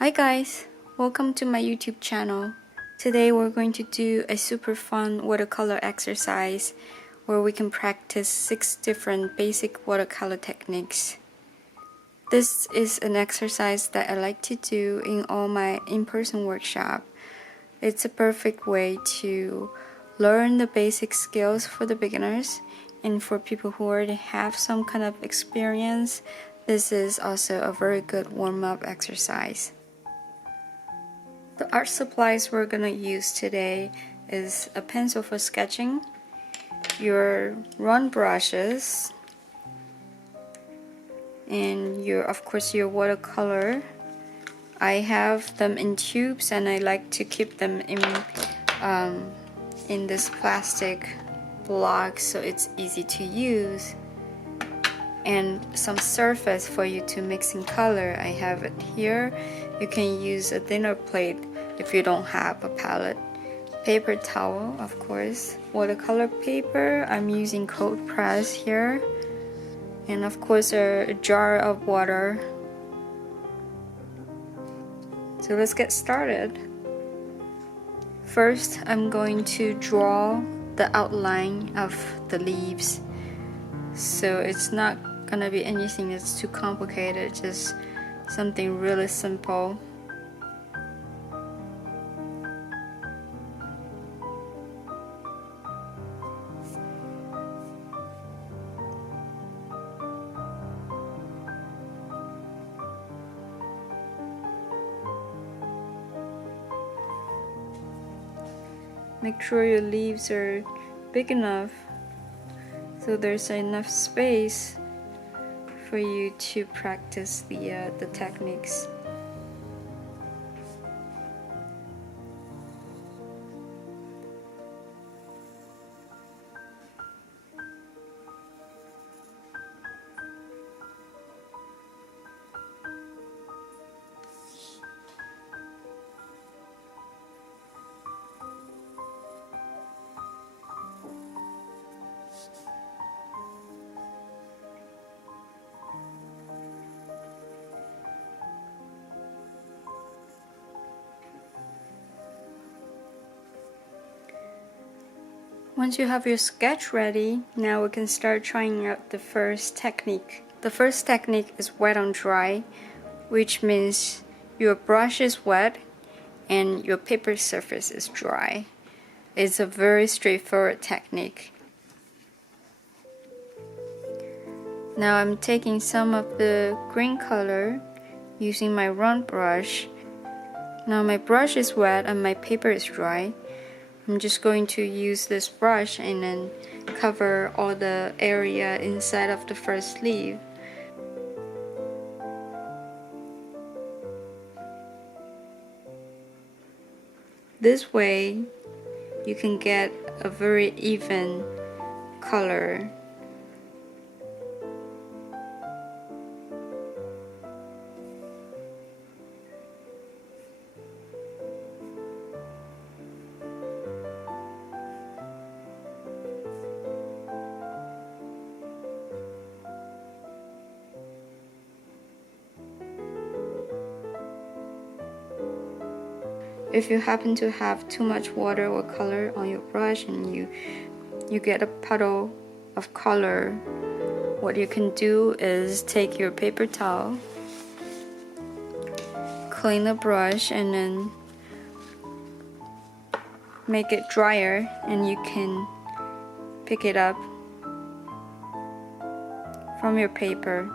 Hi guys, welcome to my YouTube channel. Today we're going to do a super fun watercolor exercise where we can practice 6 different basic watercolor techniques. This is an exercise that I like to do in all my in-person workshop. It's a perfect way to learn the basic skills for the beginners, and for people who already have some kind of experience, this is also a very good warm-up exercise. The art supplies we're gonna use today is a pencil for sketching, your round brushes, and of course your watercolor. I have them in tubes and I like to keep them in this plastic block so it's easy to use, and some surface for you to mix in color. I have it here. You can use a thinner plate if you don't have a palette. Paper towel, of course. Watercolor paper, I'm using cold press here. And of course a jar of water. So let's get started. First, I'm going to draw the outline of the leaves. So it's not gonna be anything that's too complicated, just something really simple. Make sure your leaves are big enough so there's enough space for you to practice the techniques. Once you have your sketch ready, now we can start trying out the first technique. The first technique is wet on dry, which means your brush is wet and your paper surface is dry. It's a very straightforward technique. Now I'm taking some of the green color using my round brush. Now my brush is wet and my paper is dry. I'm just going to use this brush and then cover all the area inside of the first leaf. This way you can get a very even color. If you happen to have too much water or color on your brush and you get a puddle of color, what you can do is take your paper towel, clean the brush, and then make it drier, and you can pick it up from your paper.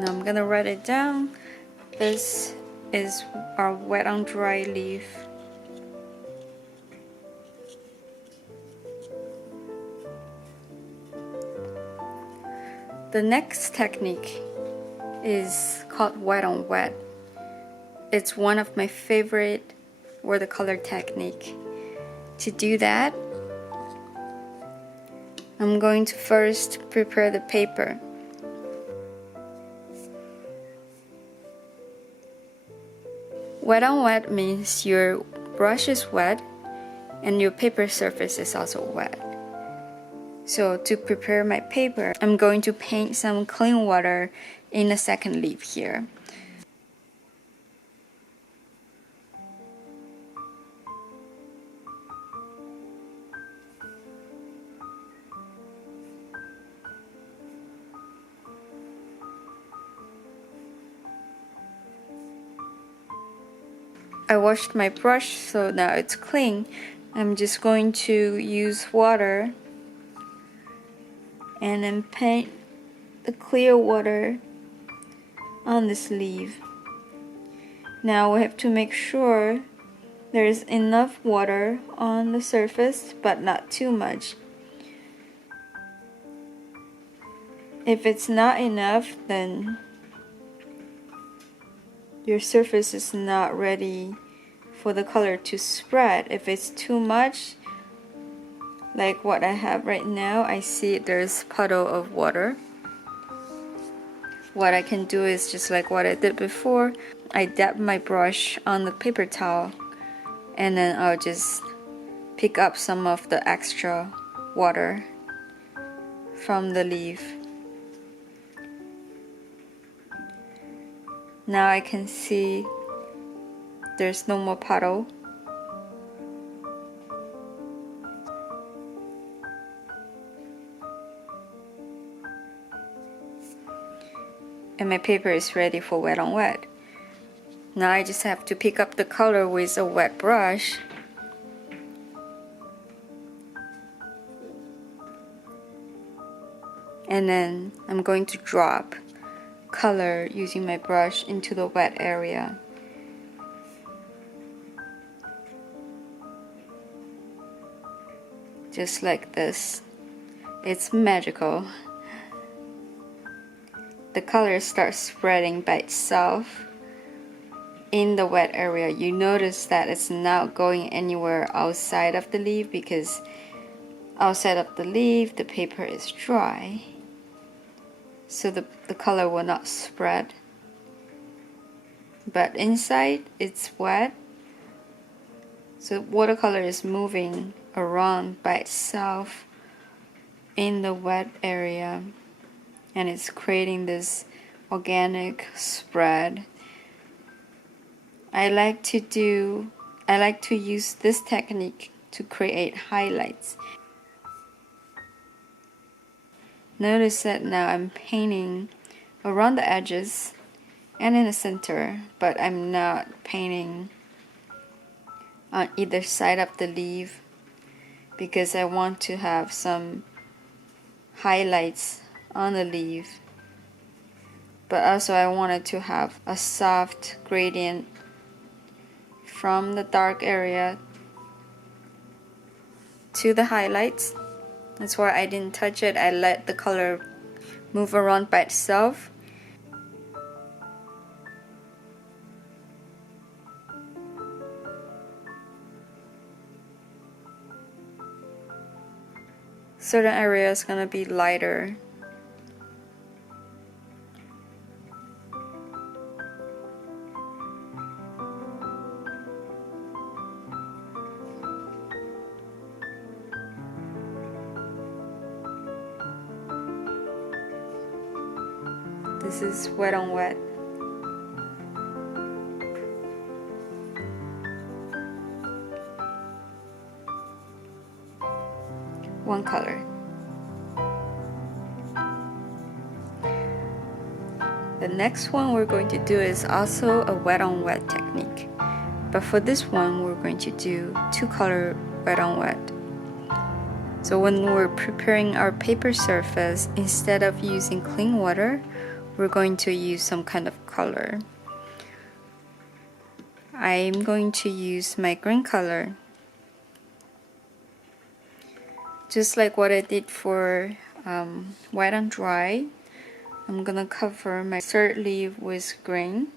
Now I'm gonna write it down. This is our wet on dry leaf. The next technique is called wet on wet. It's one of my favorite watercolor technique. To do that, I'm going to first prepare the paper. Wet on wet means your brush is wet and your paper surface is also wet. So to prepare my paper, I'm going to paint some clean water in the second leaf here. I washed my brush, so now it's clean. I'm just going to use water and then paint the clear water on this leaf. Now we have to make sure there's enough water on the surface, but not too much. If it's not enough, then your surface is not ready for the color to spread. If it's too much, like what I have right now, I see there's a puddle of water. What I can do is just like what I did before, I dab my brush on the paper towel and then I'll just pick up some of the extra water from the leaf. Now I can see there's no more puddle. And my paper is ready for wet on wet. Now I just have to pick up the color with a wet brush. And then I'm going to drop color using my brush into the wet area. Just like this. It's magical. The color starts spreading by itself in the wet area. You notice that it's not going anywhere outside of the leaf because outside of the leaf the paper is dry. So the color will not spread. But inside it's wet. So watercolor is moving around by itself in the wet area. And it's creating this organic spread. I like to use this technique to create highlights. Notice that now I'm painting around the edges and in the center, but I'm not painting on either side of the leaf because I want to have some highlights on the leaf, but also I wanted to have a soft gradient from the dark area to the highlights. That's why I didn't touch it. I let the color move around by itself. Certain areas gonna be lighter. This is wet on wet. One color. The next one we're going to do is also a wet on wet technique. But for this one, we're going to do two color wet on wet. So when we're preparing our paper surface, instead of using clean water, we're going to use some kind of color. I'm going to use my green color. Just like what I did for wet on dry, I'm gonna cover my third leaf with green.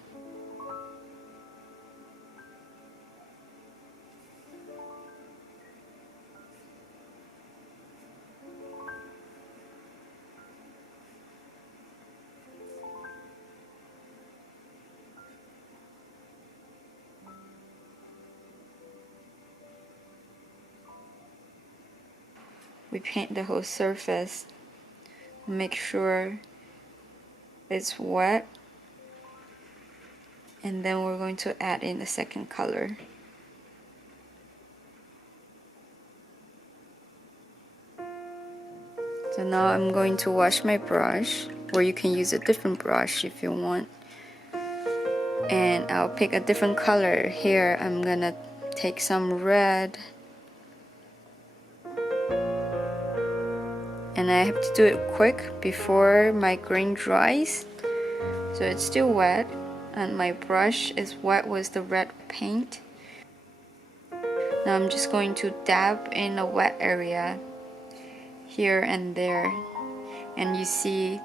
we paint the whole surface. Make sure it's wet, and then we're going to add in the second color. So now I'm going to wash my brush, or you can use a different brush if you want. And I'll pick a different color. Here I'm gonna take some red, and I have to do it quick before my grain dries. So it's still wet, and my brush is wet with the red paint. Now I'm just going to dab in a wet area here and there, and you see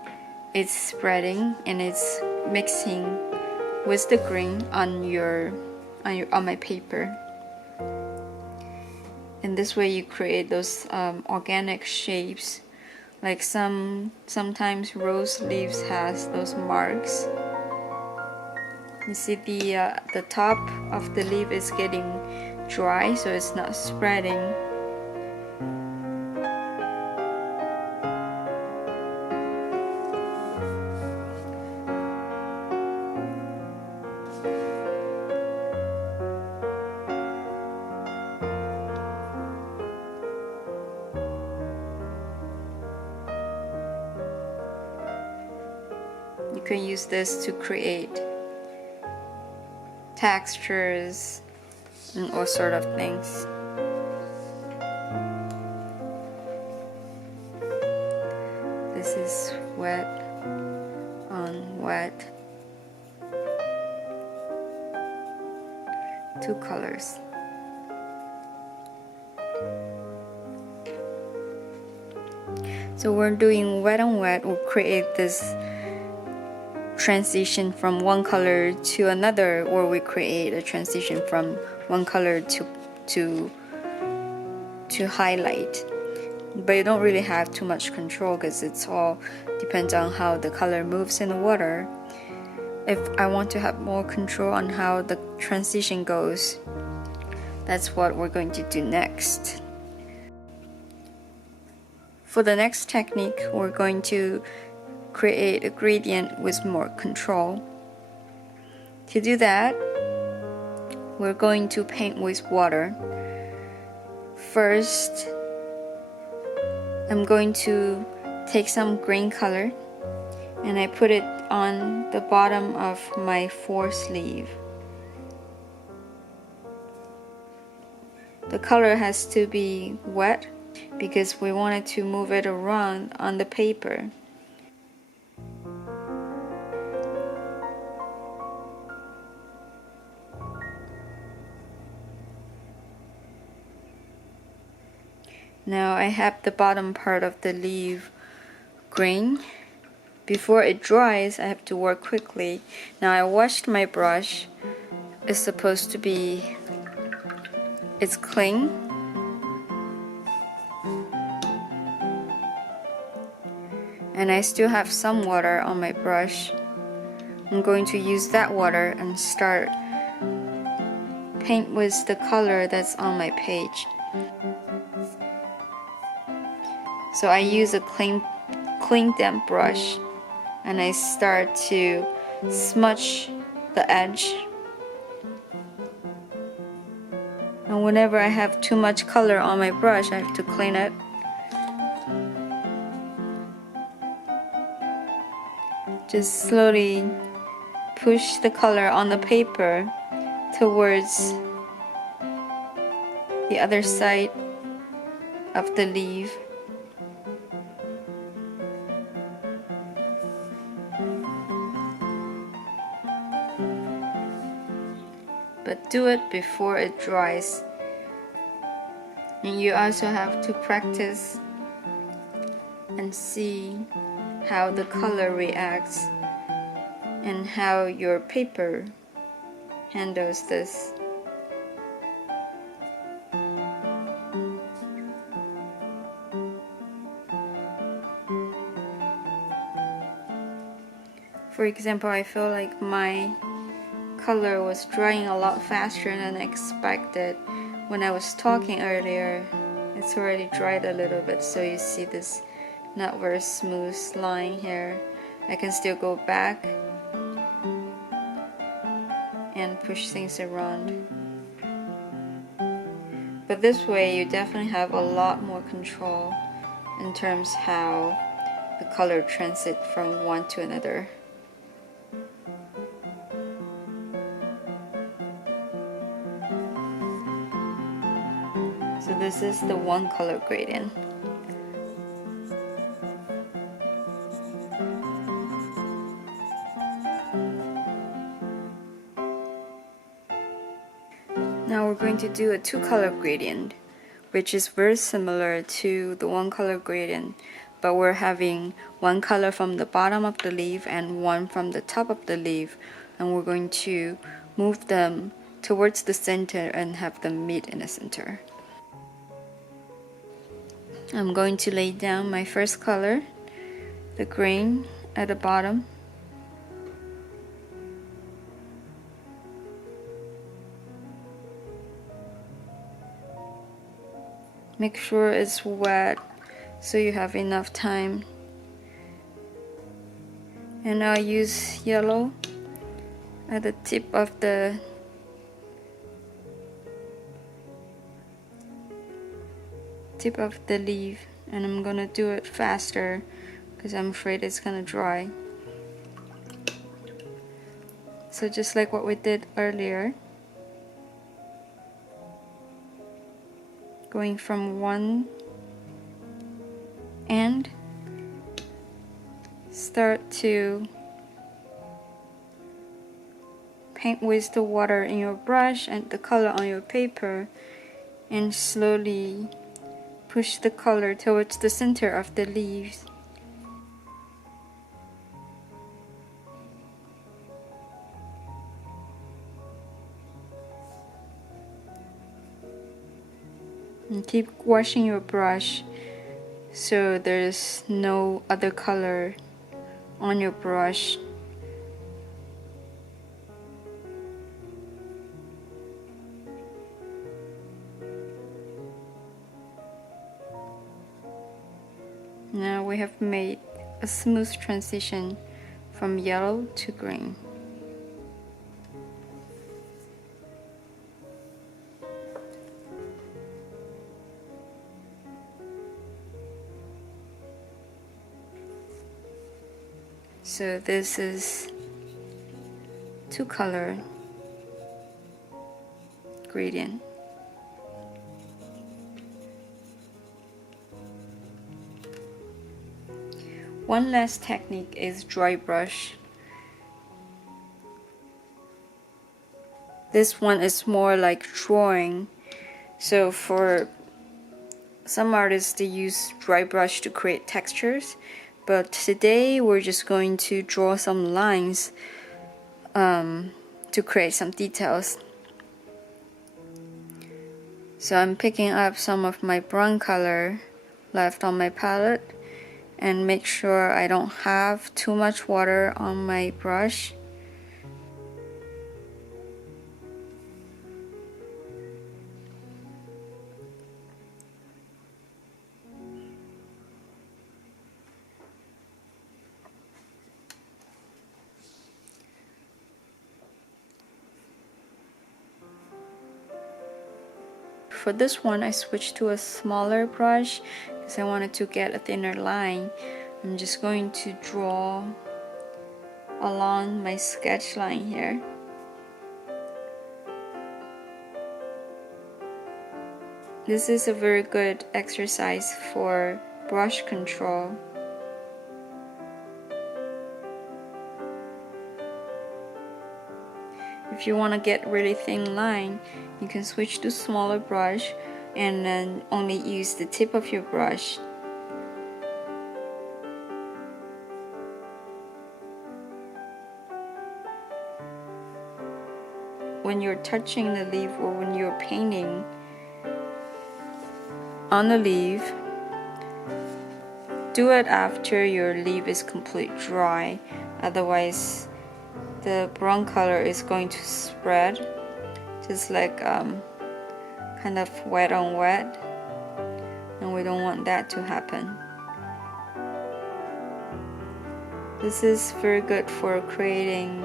it's spreading and it's mixing with the green on my paper. And this way you create those organic shapes. Like sometimes rose leaves has those marks. You see the top of the leaf is getting dry, so it's not spreading. You can use this to create textures and all sort of things. This is wet on wet. Two colors. So we're doing wet on wet. We'll create this transition from one color to another, or we create a transition from one color to highlight. But you don't really have too much control because it's all depends on how the color moves in the water. If I want to have more control on how the transition goes, that's what we're going to do next. For the next technique, we're going to create a gradient with more control. To do that, we're going to paint with water. First, I'm going to take some green color and I put it on the bottom of my fourth sleeve. The color has to be wet because we wanted to move it around on the paper. Now I have the bottom part of the leaf green. Before it dries, I have to work quickly. Now I washed my brush. It's supposed to be, it's clean. And I still have some water on my brush. I'm going to use that water and start paint with the color that's on my page. So I use a clean damp brush and I start to smudge the edge. And whenever I have too much color on my brush, I have to clean it. Just slowly push the color on the paper towards the other side of the leaf. But do it before it dries. And you also have to practice and see how the color reacts and how your paper handles this. For example, I feel like my color was drying a lot faster than expected when I was talking earlier. It's already dried a little bit, so you see this not very smooth line here. I can still go back and push things around. But this way you definitely have a lot more control in terms how the color transit from one to another. So this is the one color gradient. Now we're going to do a two color gradient, which is very similar to the one color gradient, but we're having one color from the bottom of the leaf and one from the top of the leaf, and we're going to move them towards the center and have them meet in the center. I'm going to lay down my first color, the green at the bottom. Make sure it's wet so you have enough time. And I'll use yellow at the tip of the leaf, and I'm gonna do it faster because I'm afraid it's gonna dry. So just like what we did earlier, going from one end, start to paint with the water in your brush and the color on your paper, and slowly push the color towards the center of the leaves. And keep washing your brush so there's no other color on your brush. Now we have made a smooth transition from yellow to green. So this is two color gradient. One last technique is dry brush. This one is more like drawing. So for some artists, they use dry brush to create textures. But today we're just going to draw some lines to create some details. So I'm picking up some of my brown color left on my palette and make sure I don't have too much water on my brush. For this one, I switched to a smaller brush because I wanted to get a thinner line. I'm just going to draw along my sketch line here. This is a very good exercise for brush control. If you want to get really thin line, you can switch to smaller brush and then only use the tip of your brush. When you're touching the leaf or when you're painting on the leaf, do it after your leaf is completely dry, otherwise the brown color is going to spread, just like kind of wet on wet. we don't want that to happen. This is very good for creating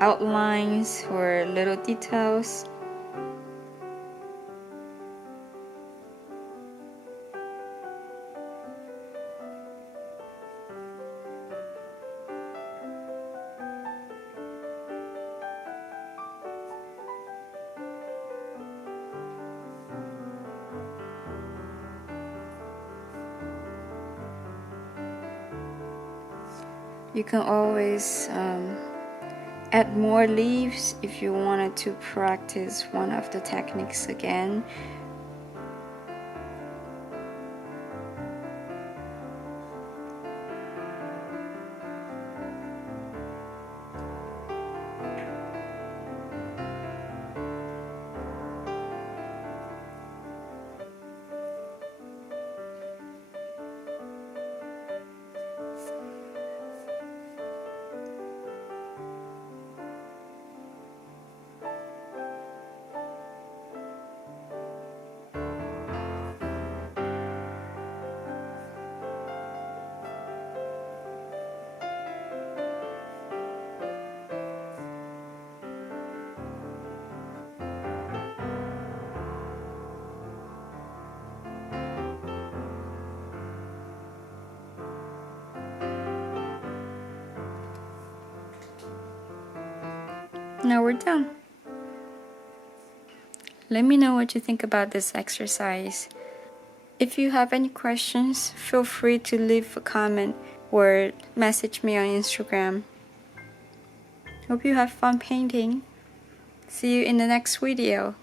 outlines or little details. You can always add more leaves if you wanted to practice one of the techniques again. Now we're done. Let me know what you think about this exercise. If you have any questions, feel free to leave a comment or message me on Instagram. Hope you have fun painting. See you in the next video.